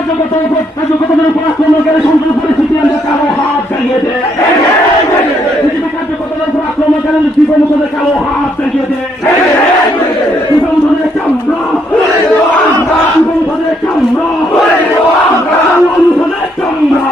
কার্যকর্তাদের উপর আক্রমণকারী সন্ত্রাস পরিস্থিতি আমরা কালো হাত দেখিয়ে দেয়। কার্যকর্তাদের উপর আক্রমণকারী দীপমুখদের কালো হাত দেখিয়ে দেয়। দীপমুখদের চামড়া, দীপমুখদের চামড়া, দীপমুখদের চামড়া,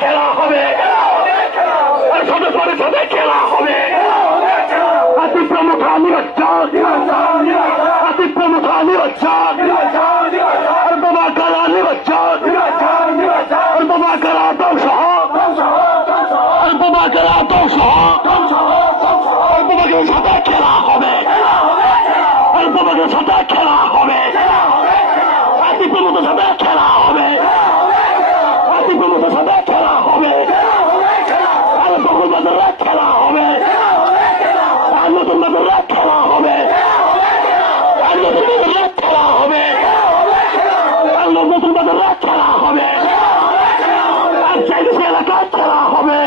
খেলা হবে, সদস্যের সাথে খেলা হবে। প্রমুখ নিরঞ্জন, প্রমুখ নিরঞ্জন, বাবা কারা নিরঞ্জন, বাবা কারা ধ্বংস, বাবা কারা ধ্বংস, বাবাকে সাথে খেলা হবে, বাবাকে সাথে খেলা হবে, প্রমুখের সাথে খেলা হবে, প্রমুখের সাথে খেলা হবে, বকুলবাজারে খেলা হবে, নতুন বাজারে খেলা হবে, নতুন বাজারে খেলা হবে, নতুন বাজারে খেলা হবে, চাইনিজ এলাকায় খেলা হবে,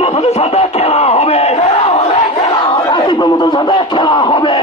নতুনের সাথে খেলা হবে, প্রমুখের সাথে খেলা হবে।